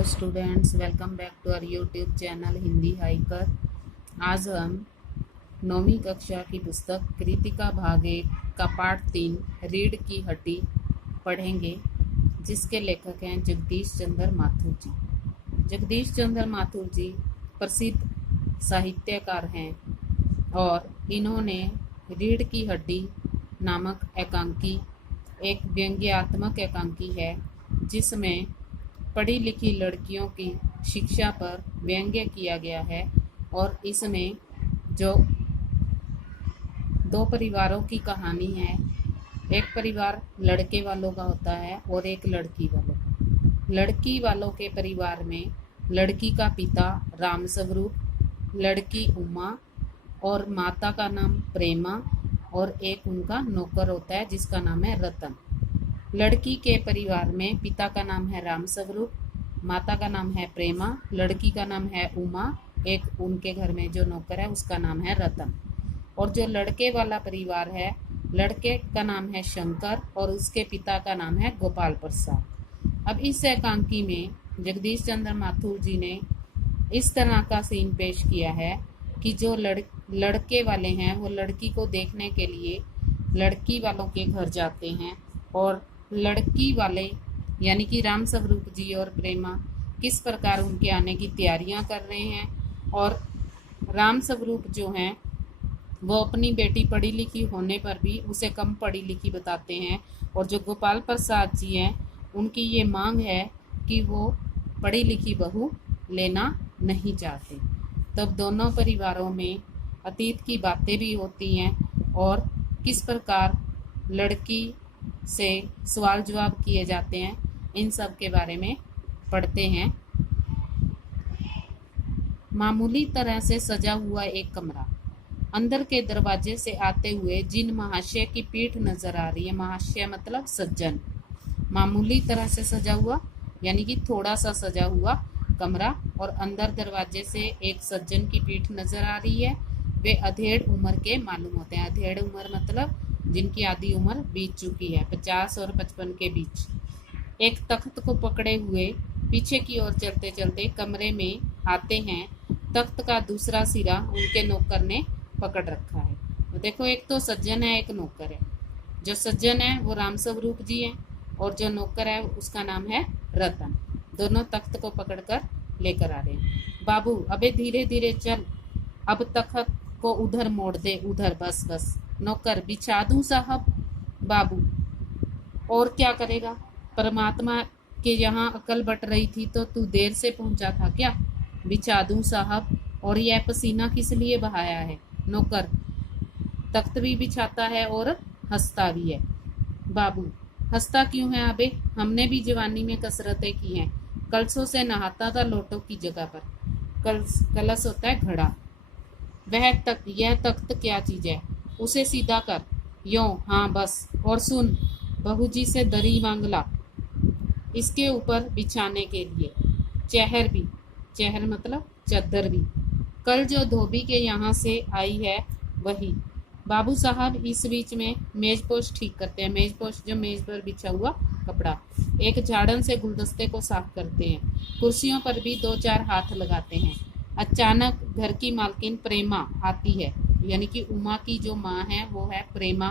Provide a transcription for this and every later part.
Hello students, welcome back to our YouTube channel Hindi Hiker. आज हम 9वीं कक्षा की पुस्तक कृतिका भाग 1 का पाठ 3 रीढ़ की हड्डी पढ़ेंगे, जिसके लेखक हैं जगदीश चंद्र माथुर जी। जगदीश चंद्र माथुर जी प्रसिद्ध साहित्यकार हैं और इन्होंने रीढ़ की हड्डी नामक एकांकी एक व्यंग्यात्मक एकांकी है, जिसमें पढ़ी लिखी लड़कियों की शिक्षा पर व्यंग्य किया गया है। और इसमें जो दो परिवारों की कहानी है, एक परिवार लड़के वालों का होता है और एक लड़की वालों का। लड़की वालों के परिवार में लड़की का पिता राम स्वरूप, लड़की उमा और माता का नाम प्रेमा और एक उनका नौकर होता है जिसका नाम है रतन। लड़की के परिवार में पिता का नाम है राम स्वरूप, माता का नाम है प्रेमा, लड़की का नाम है उमा, एक उनके घर में जो नौकर है उसका नाम है रतन। और जो लड़के वाला परिवार है, लड़के का नाम है शंकर और उसके पिता का नाम है गोपाल प्रसाद। अब इस एकांकी में जगदीश चंद्र माथुर जी ने इस तरह का सीन पेश किया है कि जो लड़के वाले हैं वो लड़की को देखने के लिए लड़की वालों के घर जाते हैं और लड़की वाले यानी कि राम स्वरूप जी और प्रेमा किस प्रकार उनके आने की तैयारियां कर रहे हैं। और राम स्वरूप जो हैं वो अपनी बेटी पढ़ी लिखी होने पर भी उसे कम पढ़ी लिखी बताते हैं। और जो गोपाल प्रसाद जी हैं उनकी ये मांग है कि वो पढ़ी लिखी बहू लेना नहीं चाहते। तब दोनों परिवारों में अतीत की बातें भी होती हैं और किस प्रकार लड़की से सवाल जवाब किए जाते हैं, इन सब के बारे में पढ़ते हैं। मामूली तरह से सजा हुआ एक कमरा, अंदर के दरवाजे से आते हुए जिन महाशय की पीठ नजर आ रही है, महाशय मतलब सज्जन, मामूली तरह से सजा हुआ यानी कि थोड़ा सा सजा हुआ कमरा और अंदर दरवाजे से एक सज्जन की पीठ नजर आ रही है। वे अधेड़ उम्र के मालूम होते हैं। अधेड़ उम्र मतलब जिनकी आधी उम्र बीत चुकी है, 50 और 55 के बीच। एक तख्त को पकड़े हुए पीछे की ओर चलते चलते कमरे में आते हैं। तख्त का दूसरा सिरा उनके नौकर ने पकड़ रखा है। तो देखो, एक तो सज्जन है, एक नौकर है। जो सज्जन है वो राम स्वरूप जी हैं और जो नौकर है उसका नाम है रतन। दोनों तख्त को पकड़कर लेकर आ रहे हैं। बाबू अबे धीरे धीरे चल, अब तख्त को उधर मोड़ दे, उधर, बस बस। नौकर बिछा दूं साहब। बाबू और क्या करेगा, परमात्मा के यहाँ अकल बट रही थी तो तू देर से पहुंचा था क्या। बिछा दूं साहब, और यह पसीना किस लिए बहाया है। नौकर तख्त भी बिछाता है और हंसता भी है। बाबू हंसता क्यों है अबे, हमने भी जवानी में कसरतें की हैं। कलशों से नहाता था लोटों की जगह पर। कलश होता है घड़ा। यह तख्त क्या चीज है, उसे सीधा कर। यों, हाँ बस। और सुन, बहू जी से दरी मांग ला इसके ऊपर बिछाने के लिए। चहर भी, चहर मतलब चद्दर भी, कल जो धोबी के यहाँ से आई है वही। बाबू साहब इस बीच में मेजपोश ठीक करते हैं। मेजपोश जो मेज पर बिछा हुआ कपड़ा। एक झाड़न से गुलदस्ते को साफ करते हैं। कुर्सियों पर भी 2-4 हाथ लगाते हैं। अचानक घर की मालकिन प्रेमा आती है, यानी कि उमा की जो माँ है वो है प्रेमा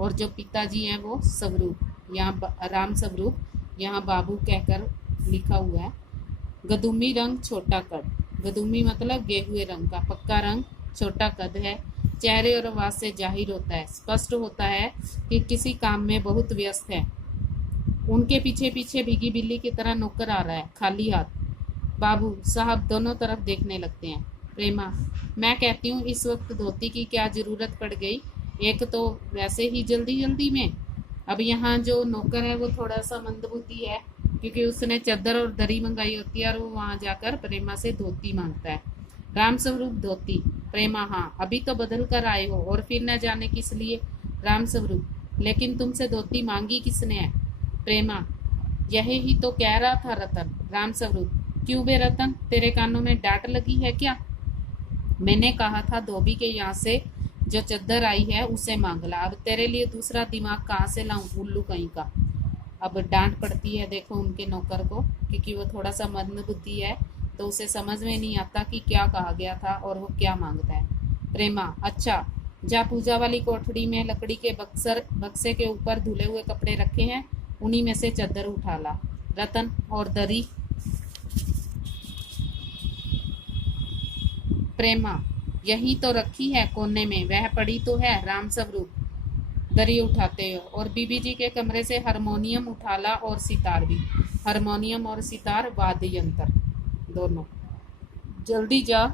और जो पिताजी हैं वो स्वरूप, यहाँ राम स्वरूप, यहाँ बाबू कहकर लिखा हुआ है। गदुमी रंग, छोटा कद। गदुमी मतलब गेहुए रंग का, पक्का रंग, छोटा कद है। चेहरे और आवाज से जाहिर होता है, स्पष्ट होता है कि किसी काम में बहुत व्यस्त है। उनके पीछे पीछे भीगी बिल्ली की तरह नौकर आ रहा है, खाली हाथ। बाबू साहब दोनों तरफ देखने लगते हैं। प्रेमा, मैं कहती हूँ इस वक्त धोती की क्या जरूरत पड़ गई, एक तो वैसे ही जल्दी जल्दी में। अब यहाँ जो नौकर है वो थोड़ा सा मंदबुद्धि है, क्योंकि उसने चादर और दरी मंगाई होती है और वो वहाँ जाकर प्रेमा से धोती मांगता है। राम स्वरूप धोती। प्रेमा, हाँ अभी तो बदल कर आए हो और फिर न जाने किस लिए। राम स्वरूप, लेकिन तुमसे धोती मांगी किसने है। प्रेमा, यही ही तो कह रहा था रतन। राम स्वरूप, क्यों बे रतन, तेरे कानों में डांट लगी है क्या। मैंने कहा था धोबी के यहाँ से जो चद्दर आई है उसे मांग ला। अब तेरे लिए दूसरा दिमाग कहाँ से लाऊं, उल्लू कहीं का। अब डांट पड़ती है देखो उनके नौकर को, क्योंकि वो थोड़ा सा मंद बुद्धि है, तो उसे समझ में नहीं आता कि क्या कहा गया था और वो क्या मांगता है। प्रेमा, अच्छा जा पूजा वाली कोठड़ी में लकड़ी के बक्से के ऊपर धुले हुए कपड़े रखे हैं, उन्हीं में से चादर उठा ला। रतन, और दरी? प्रेमा, यही तो रखी है कोने में, वह पड़ी तो है। राम स्वरूप दरी उठाते हो, और बीबी जी के कमरे से हारमोनियम उठा ला और सितार भी। हारमोनियम और सितार वाद्य यंत्र दोनों, जल्दी जा।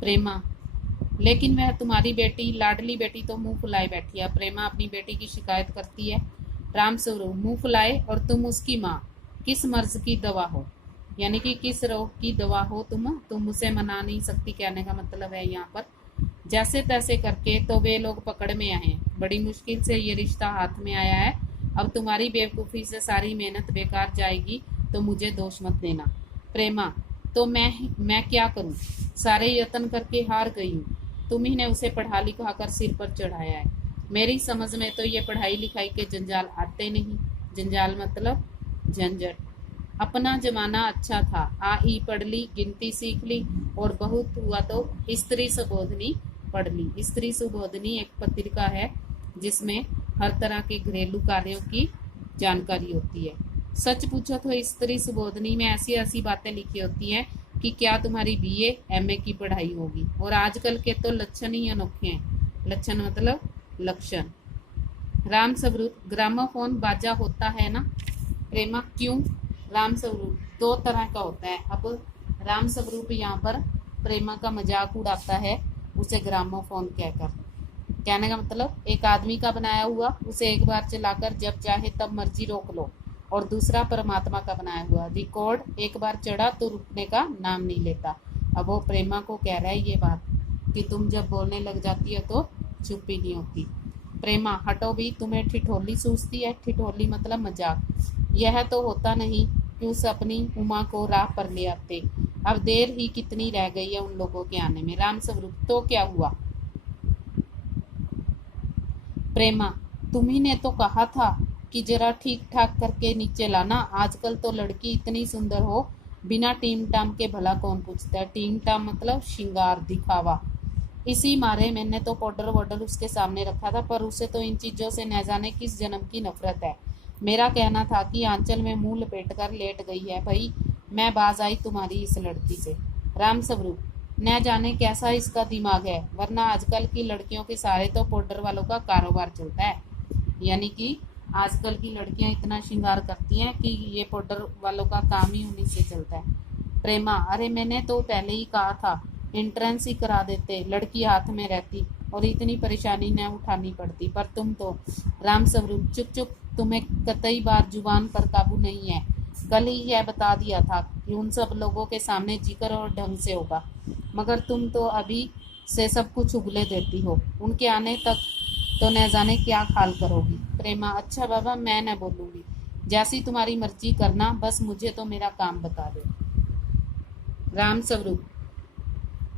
प्रेमा, लेकिन वह तुम्हारी बेटी, लाडली बेटी तो मुंह फुलाए बैठी है। प्रेमा अपनी बेटी की शिकायत करती है। राम स्वरूप, मुंह फुलाए, और तुम उसकी माँ, किस मर्ज की दवा हो, यानी कि किस रोग की दवा हो तुम उसे मना नहीं सकती, कहने का मतलब है यहाँ पर। जैसे तैसे करके तो वे लोग पकड़ में आए, बड़ी मुश्किल से ये रिश्ता हाथ में आया है। अब तुम्हारी बेवकूफ़ी से सारी मेहनत बेकार जाएगी, तो मुझे दोष मत देना। प्रेमा, तो मैं क्या करूं, सारे यत्न करके हार गई हूँ। तुम ही ने उसे पढ़ा लिखा कर सिर पर चढ़ाया है। मेरी समझ में तो ये पढ़ाई लिखाई के जंजाल आते नहीं। जंजाल मतलब झंझट। अपना जमाना अच्छा था, आ ई पढ़ ली, गिनती सीख ली, और बहुत हुआ तो स्त्री सुबोधनी पढ़ ली। स्त्री सुबोधनी एक पत्रिका है जिसमें हर तरह के घरेलू कार्यों की जानकारी होती है। सच पूछो तो स्त्री सुबोधनी में ऐसी ऐसी बातें लिखी होती हैं कि क्या तुम्हारी बीए एमए की पढ़ाई होगी। और आजकल के तो लक्षण ही अनोखे हैं। लक्षण मतलब लक्षण। राम स्वरूप, ग्रामोफोन बाजा होता है ना? प्रेमा, क्यों? राम स्वरूप, दो तरह का होता है। अब राम स्वरूप यहाँ पर प्रेमा का मजाक उड़ाता है उसे ग्रामोफोन कहकर। कहने का मतलब एक आदमी का बनाया हुआ, उसे एक बार चलाकर जब चाहे तब मर्जी रोक लो, और दूसरा परमात्मा का बनाया हुआ रिकॉर्ड, एक बार चढ़ा तो रुकने का नाम नहीं लेता। अब वो प्रेमा को कह रहा है ये बात कि तुम जब बोलने लग जाती हो तो चुप ही नहीं होती। प्रेमा, हटो भी, तुम्हें ठिठोली सूझती है। ठिठोली मतलब मजाक। यह तो होता नहीं कि उस अपनी उमा को राह पर ले आते। अब देर ही कितनी रह गई है उन लोगों के आने में। राम स्वरूप, तो क्या हुआ? प्रेमा, तुम्ही ने तो कहा था कि जरा ठीक ठाक करके नीचे लाना। आजकल तो लड़की इतनी सुंदर हो, बिना टीम टाम के भला कौन पूछता है। टीम टाम मतलब श्रृंगार, दिखावा। इसी मारे मैंने तो पाउडर वाउडर उसके सामने रखा था, पर उसे तो इन चीज़ों से न जाने किस जन्म की नफरत है। मेरा कहना था कि आंचल में मुंह लपेट कर लेट गई है। भाई मैं बाज आई तुम्हारी इस लड़की से। राम स्वरूप, न जाने कैसा इसका दिमाग है, वरना आजकल की लड़कियों के सारे तो पाउडर वालों का कारोबार चलता है। यानी कि आजकल की लड़कियां इतना श्रृंगार करती हैं कि ये पाउडर वालों का काम ही उन्हीं से चलता है। प्रेमा, अरे मैंने तो पहले ही कहा था एंट्रेंस ही करा देते, लड़की हाथ में रहती और इतनी परेशानी न उठानी पड़ती, पर तुम तो। राम स्वरूप, चुप चुप, तुम्हें कतई बार जुबान पर काबू नहीं है। कल ही यह बता दिया था कि उन सब लोगों के सामने जिक्र और ढंग से होगा, मगर तुम तो अभी से सब कुछ उगले देती हो। उनके आने तक तो न जाने क्या हाल करोगी। प्रेमा, अच्छा बाबा, मैं न बोलूँगी, जैसी तुम्हारी मर्जी करना, बस मुझे तो मेरा काम बता दो। राम स्वरूप,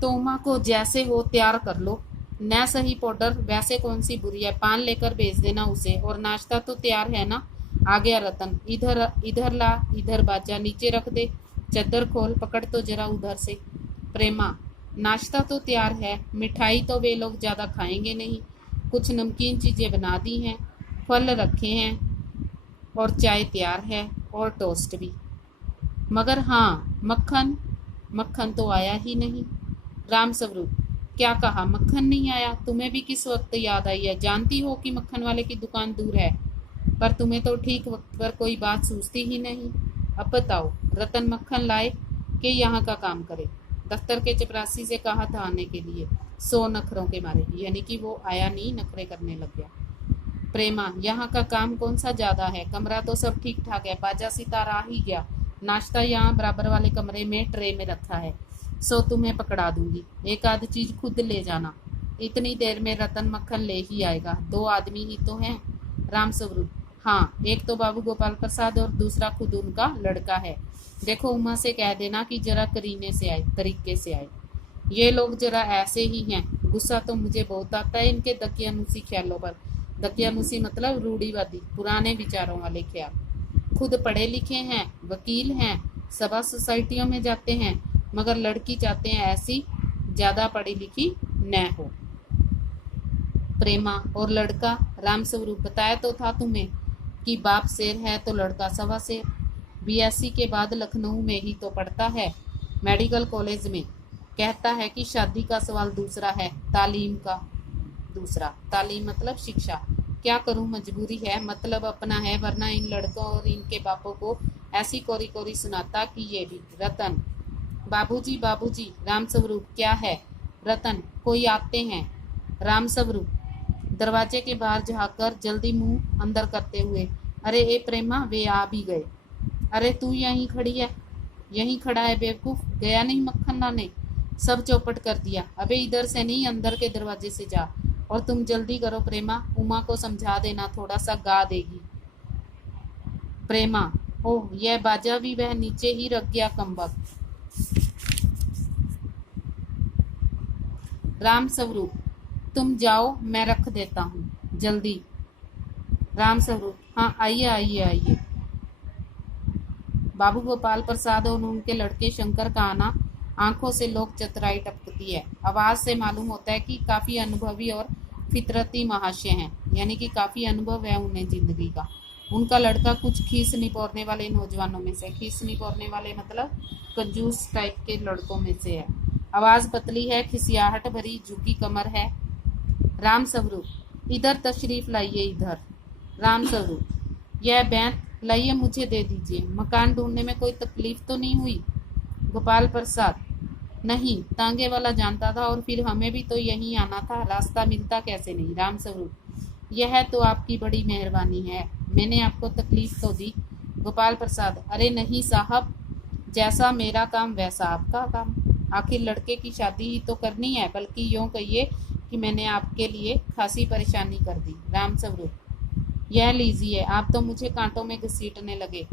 तो उमा को जैसे हो तैयार कर लो। न सही पाउडर, वैसे कौन सी बुरी है, पान लेकर भेज देना उसे, और नाश्ता तो तैयार है ना? आ गया रतन, इधर इधर ला, इधर बाजा नीचे रख दे, चद्दर खोल, पकड़ तो जरा उधर से। प्रेमा, नाश्ता तो तैयार है, मिठाई तो वे लोग ज़्यादा खाएंगे नहीं, कुछ नमकीन चीज़ें बना दी हैं, फल रखे हैं, और चाय तैयार है, और टोस्ट भी। मगर हाँ, मक्खन, मक्खन तो आया ही नहीं। राम स्वरूप, क्या कहा? मक्खन नहीं आया? तुम्हें भी किस वक्त याद आई है? जानती हो कि मक्खन वाले की दुकान दूर है, पर तुम्हें तो ठीक वक्त पर कोई बात सूझती ही नहीं। अब बताओ, रतन मक्खन लाए कि यहाँ का काम करे? दफ्तर के चपरासी से कहा था आने के लिए, 100 नखरों के मारे, यानी कि वो आया नहीं, नखरे करने लग गया। प्रेमा, यहाँ का काम कौन सा ज्यादा है, कमरा तो सब ठीक ठाक है, बाजा सितार आ ही गया, नाश्ता यहाँ बराबर वाले कमरे में ट्रे में रखा है, सो तुम्हें पकड़ा दूंगी, एक आध चीज खुद ले जाना। इतनी देर में रतन मक्खन ले ही आएगा, 2 आदमी ही तो हैं। राम स्वरूप, हाँ, एक तो बाबू गोपाल प्रसाद और दूसरा खुद उनका लड़का है। देखो उमा से कह देना कि जरा करीने से आए, तरीके से आए। ये लोग जरा ऐसे ही हैं, गुस्सा तो मुझे बहुत आता है इनके दकियानुसी ख्यालों पर। दकियानुसी मतलब रूढ़िवादी, पुराने विचारों वाले ख्याल। खुद पढ़े लिखे हैं, वकील हैं, सभा सोसाइटियों में जाते हैं, मगर लड़की चाहते हैं ऐसी ज्यादा पढ़ी लिखी न हो। प्रेमा और लड़का राम स्वरूप, बताया तो था तुम्हें कि बाप शेर है तो लड़का सवा शेर। बीएससी के बाद लखनऊ में ही तो पढ़ता है, मेडिकल कॉलेज में। कहता है कि शादी का सवाल दूसरा है, तालीम का दूसरा। तालीम मतलब शिक्षा। क्या करूं, मजबूरी है, मतलब अपना है, वरना इन लड़कों और इनके बापों को ऐसी कोरी कोरी सुनाता कि ये भी। रतन, बाबूजी बाबूजी। राम स्वरूप, क्या है? रतन, कोई आते हैं। राम स्वरूप दरवाजे के बाहर झाँककर जल्दी मुंह अंदर करते हुए, अरे ए प्रेमा, वे आ भी गए। अरे तू यहीं खड़ी है? यहीं खड़ा है बेवकूफ, गया नहीं मक्खन्ना ने? सब चौपट कर दिया। अबे इधर से नहीं, अंदर के दरवाजे से जा। और तुम जल्दी करो प्रेमा, उमा को समझा देना, थोड़ा सा गा देगी। प्रेमा, ओह यह बाजा भी वह नीचे ही रख गया कमबख्त। राम स्वरूप, तुम जाओ, मैं रख देता हूँ, जल्दी। राम स्वरूप, हाँ आइए आइए आइए। बाबू गोपाल प्रसाद और उनके लड़के शंकर का आना आंखों से लोक चतुराई टपकती है। आवाज से मालूम होता है कि काफी अनुभवी और फितरती महाशय हैं, यानी कि काफी अनुभव है उन्हें जिंदगी का। उनका लड़का कुछ खीस निपोरने वाले नौजवानों में से, खीस निपोरने वाले मतलब कंजूस टाइप के लड़कों में से है। आवाज पतली है, खिसियाहट भरी, झुकी कमर है। राम स्वरूप, इधर तशरीफ लाइए, इधर। राम स्वरूप, यह बैंत लाइए, मुझे दे दीजिए। मकान ढूंढने में कोई तकलीफ तो नहीं हुई? गोपाल प्रसाद, नहीं, तांगे वाला जानता था और फिर हमें भी तो यहीं आना था, रास्ता मिलता कैसे नहीं। राम स्वरूप, यह तो आपकी बड़ी मेहरबानी है, मैंने आपको तकलीफ तो दी। गोपाल प्रसाद, अरे नहीं साहब, जैसा मेरा काम वैसा आपका काम। आखिर लड़के की शादी ही तो करनी है, बल्कि यूं कहिए कि मैंने आपके लिए खासी परेशानी कर दी। राम स्वरूप, यह लीजिए, आप तो मुझे कांटों में घसीटने लगे,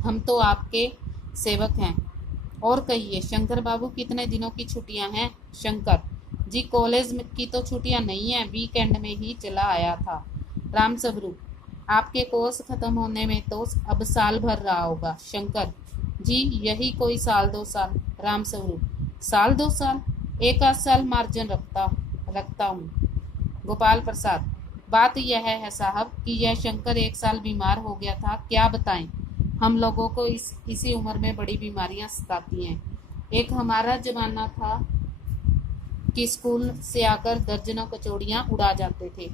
हम तो आपके सेवक हैं। और कहिए शंकर बाबू, कितने दिनों की छुट्टियां हैं? शंकर जी, कॉलेज की तो छुट्टियां नहीं है, वीकेंड में ही चला आया था। राम स्वरूप, आपके कोर्स खत्म होने में तो अब साल भर रहा होगा। शंकर जी, यही कोई साल 2 साल। राम स्वरूप, साल 2 साल, एक आध साल मार्जिन रखता हूँ। गोपाल प्रसाद, बात यह है साहब कि यह शंकर 1 साल बीमार हो गया था, क्या बताएं। हम लोगों को इसी उम्र में बड़ी बीमारियां सताती हैं। एक हमारा जमाना था कि स्कूल से आकर दर्जनों कचौड़ियां उड़ा जाते थे,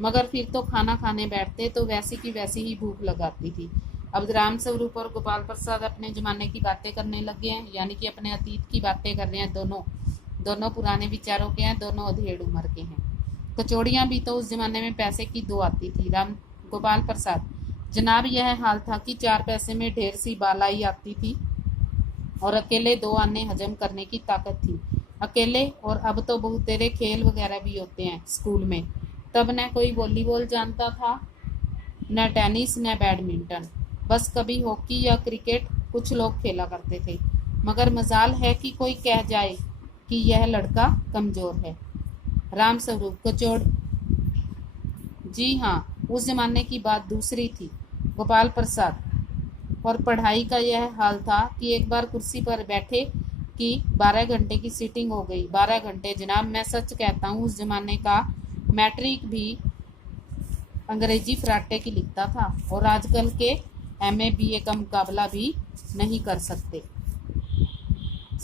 मगर फिर तो खाना खाने बैठते तो वैसी की वैसी ही भूख लगाती थी। अब राम स्वरूप और गोपाल प्रसाद अपने जमाने की बातें करने लगे हैं, यानी कि अपने अतीत की बातें कर रहे हैं। दोनों पुराने विचारों के हैं, दोनों अधेड़ उम्र के हैं। कचौड़ियां भी तो उस जमाने में पैसे की 2 आती थी। राम गोपाल प्रसाद, जनाब यह हाल था कि 4 पैसे में ढेर सी बालाई आती थी और अकेले 2 आने हजम करने की ताकत थी। अकेले, और अब तो बहुत तेरे खेल वगैरह भी होते हैं स्कूल में। तब न कोई वॉलीबॉल जानता था, न टेनिस, न बैडमिंटन, बस कभी हॉकी या क्रिकेट कुछ लोग खेला करते थे। मगर मजाल है कि कोई कह जाए कि यह लड़का कमजोर है। राम स्वरूप, कचौड़, जी हाँ, उस जमाने की बात दूसरी थी। गोपाल प्रसाद, और पढ़ाई का यह हाल था कि एक बार कुर्सी पर बैठे कि 12 घंटे की सीटिंग हो गई। 12 घंटे जनाब, मैं सच कहता हूँ, उस जमाने का मैट्रिक भी अंग्रेजी फराटे की लिखता था, और आजकल के एमए बीए का मुकाबला भी नहीं कर सकते।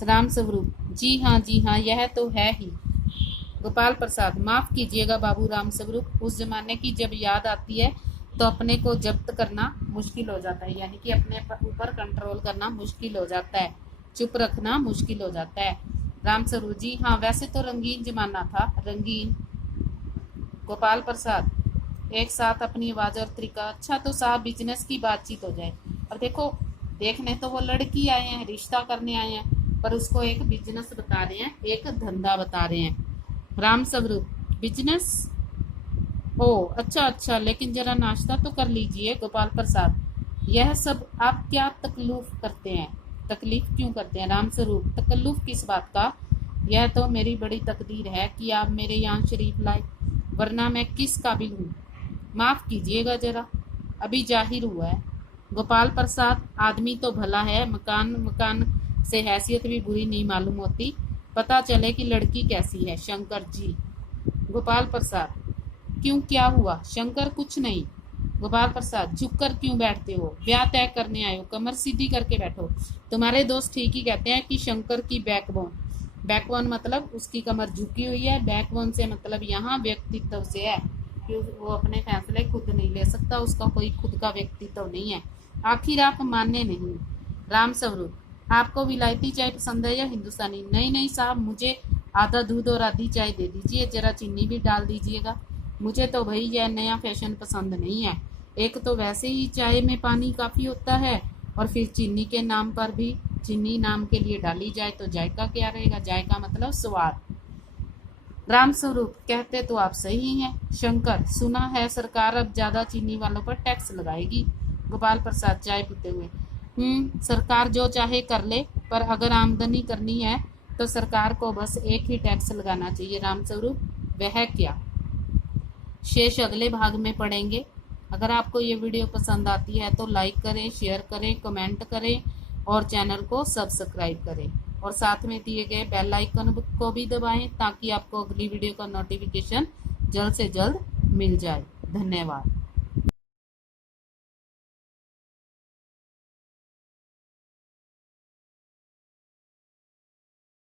राम स्वरूप, जी हाँ, यह तो है ही। गोपाल प्रसाद, माफ कीजिएगा बाबू राम स्वरूप, उस जमाने की जब याद आती है तो अपने को जब्त करना मुश्किल हो जाता है, यानी कि अपने ऊपर कंट्रोल करना मुश्किल हो जाता है, चुप रखना मुश्किल हो जाता है। राम स्वरूप, जी हाँ, वैसे तो रंगीन जमाना था, रंगीन। गोपाल प्रसाद, एक साथ अपनी आवाज और तरीका, अच्छा तो साहब बिजनेस की बातचीत हो जाए। और देखो, देखने तो वो लड़की आए हैं, रिश्ता करने आए हैं, पर उसको एक बिजनेस बता रहे हैं, एक धंधा बता रहे हैं। राम स्वरूप, बिजनेस? ओह अच्छा, लेकिन जरा नाश्ता तो कर लीजिए। गोपाल प्रसाद, यह सब आप क्या तकल्लुफ करते हैं? तकलीफ क्यों करते हैं? राम स्वरूप, तकल्लुफ किस बात का? यह तो मेरी बड़ी तकदीर है कि आप मेरे यहाँ शरीफ लाए, वरना मैं किस काबिल हूँ माफ कीजिएगा जरा, अभी जाहिर हुआ है। गोपाल प्रसाद, आदमी तो भला है, मकान मकान से हैसियत भी बुरी नहीं मालूम होती, पता चले कि लड़की कैसी है। शंकर जी। गोपाल प्रसाद, क्यों, क्या हुआ? शंकर, कुछ नहीं। गोपाल प्रसाद, झुककर क्यों बैठते हो? ब्याह तय करने आए हो, कमर सीधी करके बैठो। तुम्हारे दोस्त ठीक ही कहते हैं कि शंकर की बैकबोन, बैकबोन मतलब उसकी कमर झुकी हुई है, बैकबोन से मतलब यहाँ व्यक्तित्व से है कि वो अपने फैसले खुद नहीं ले सकता, उसका कोई खुद का व्यक्तित्व नहीं है। आखिर आप माने नहीं। राम स्वरूप, आपको विलायती चाय पसंद है या हिंदुस्तानी? नहीं नहीं साहब, मुझे आधा दूध और आधी चाय दे दीजिए, जरा चीनी भी डाल दीजिएगा। मुझे तो भाई यह नया फैशन पसंद नहीं है। एक तो वैसे ही चाय में पानी काफ़ी होता है, और फिर चीनी के नाम पर भी चीनी नाम के लिए डाली जाए तो जायका क्या रहेगा? जायका मतलब स्वाद। राम स्वरूप, कहते तो आप सही हैं। शंकर, सुना है सरकार अब ज्यादा चीनी वालों पर टैक्स लगाएगी। गोपाल प्रसाद चाय पीते हुए, सरकार जो चाहे कर ले, पर अगर आमदनी करनी है तो सरकार को बस एक ही टैक्स लगाना चाहिए। राम स्वरूप, वह क्या? शेष अगले भाग में पढ़ेंगे। अगर आपको ये वीडियो पसंद आती है तो लाइक करें, शेयर करें, कमेंट करें और चैनल को सब्सक्राइब करें, और साथ में दिए गए बेल आइकन को भी दबाएं ताकि आपको अगली वीडियो का नोटिफिकेशन जल्द से जल्द मिल जाए। धन्यवाद।